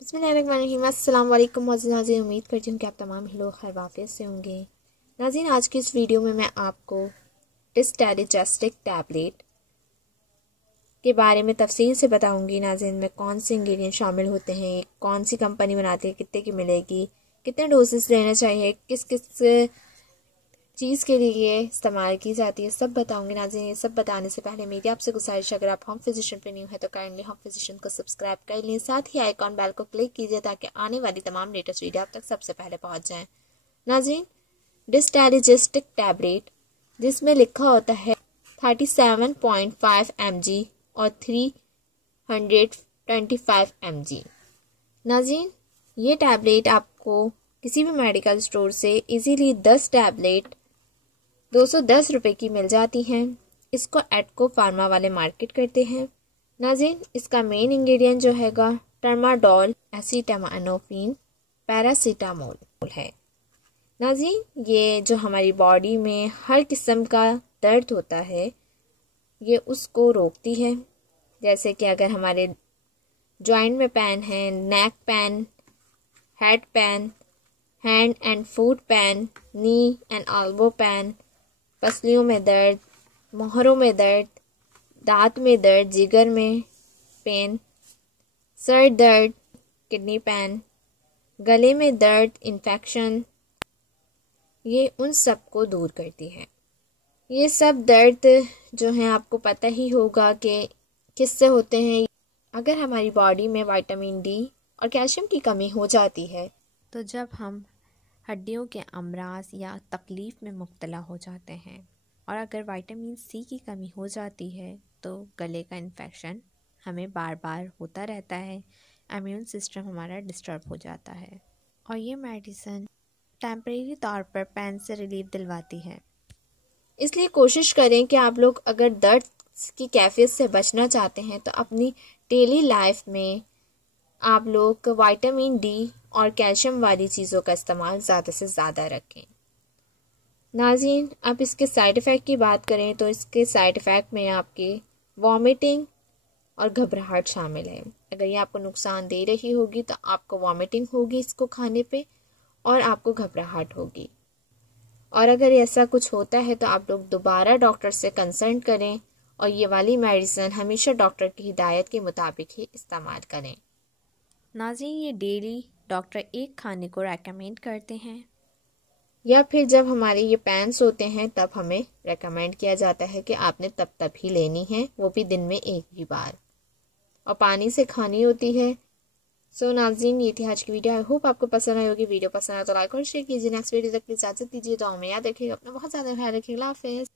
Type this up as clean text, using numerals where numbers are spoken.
बिस्मिल्लाहिर्रहमानिर्रहीम। अस्सलाम वालेकुम नाज़रीन, उम्मीद करती हूँ कि आप तमाम ही लोग खैर वाफियत से होंगे। नाज़रीन, आज की इस वीडियो में मैं आपको डिस्टैलिजेस्टिक टैबलेट के बारे में तफसील से बताऊंगी। नाज़रीन, में कौन से इंग्रेडिएंट शामिल होते हैं, कौन सी कंपनी बनाती है, कितने की मिलेगी, कितने डोसेस लेना चाहिए, किस किस चीज़ के लिए इस्तेमाल की जाती है, सब बताऊंगी। नाज़रीन, ये सब बताने से पहले मेरी आपसे गुजारिश, अगर आप होम फिजिशियन पे न्यू है तो काइंडली होम फिजिशियन को सब्सक्राइब कर लें, साथ ही आइकॉन बेल को क्लिक कीजिए ताकि आने वाली तमाम लेटेस्ट वीडियो आप तक सबसे पहले पहुंच जाएं। नाज़रीन, डिस्टैलिजेस्टिक टैबलेट जिसमें लिखा होता है 37.5 mg और 325 mg। नाज़रीन, ये टैबलेट आपको किसी भी मेडिकल स्टोर से इजीली 10 टैबलेट 210 रुपये की मिल जाती हैं। इसको एटको फार्मा वाले मार्केट करते हैं। नाज़रीन, इसका मेन इंग्रेडिएंट जो हैगा ट्रामाडोल एसिटामिनोफेन पैरासीटामोल है। नाज़रीन, ये जो हमारी बॉडी में हर किस्म का दर्द होता है ये उसको रोकती है। जैसे कि अगर हमारे जॉइंट में पेन है, neck pain, head pain, hand and foot pain, knee and elbow pain, पसलियों में दर्द, मोहरों में दर्द, दांत में दर्द, जिगर में पेन, सर दर्द, किडनी पेन, गले में दर्द, इन्फेक्शन, ये उन सब को दूर करती है। ये सब दर्द जो है आपको पता ही होगा कि किससे होते हैं। अगर हमारी बॉडी में विटामिन डी और कैल्शियम की कमी हो जाती है तो जब हम हड्डियों के अमराज या तकलीफ़ में मुब्तला हो जाते हैं, और अगर विटामिन सी की कमी हो जाती है तो गले का इन्फेक्शन हमें बार बार होता रहता है, इम्यून सिस्टम हमारा डिस्टर्ब हो जाता है, और ये मेडिसिन टेम्परेरी तौर पर पेन से रिलीफ दिलवाती है। इसलिए कोशिश करें कि आप लोग अगर दर्द की कैफियत से बचना चाहते हैं तो अपनी डेली लाइफ में आप लोग विटामिन डी और कैल्शियम वाली चीज़ों का इस्तेमाल ज़्यादा से ज़्यादा रखें। नाज़रीन, अब इसके साइड इफ़ेक्ट की बात करें तो इसके साइड इफ़ेक्ट में आपके वॉमिटिंग और घबराहट शामिल है। अगर ये आपको नुकसान दे रही होगी तो आपको वॉमिटिंग होगी इसको खाने पे और आपको घबराहट होगी, और अगर ऐसा कुछ होता है तो आप लोग दोबारा डॉक्टर से कंसल्ट करें और ये वाली मेडिसिन हमेशा डॉक्टर की हिदायत के मुताबिक ही इस्तेमाल करें। नाज़रीन, ये डेली डॉक्टर एक खाने को रेकमेंड करते हैं, या फिर जब हमारे ये पेन्स होते हैं तब हमें रेकमेंड किया जाता है कि आपने तब ही लेनी है, वो भी दिन में एक ही बार, और पानी से खानी होती है। सो नाज़रीन, ये थी आज की वीडियो। आई होप आपको पसंद आई होगी। वीडियो पसंद आए तो लाइक और शेयर कीजिए। नेक्स्ट वीडियो तक की इजाज़त दीजिए। तो हमें याद रखिएगा, अपना बहुत ज़्यादा ख्याल रखिएगा। अल्लाह हाफ़िज़।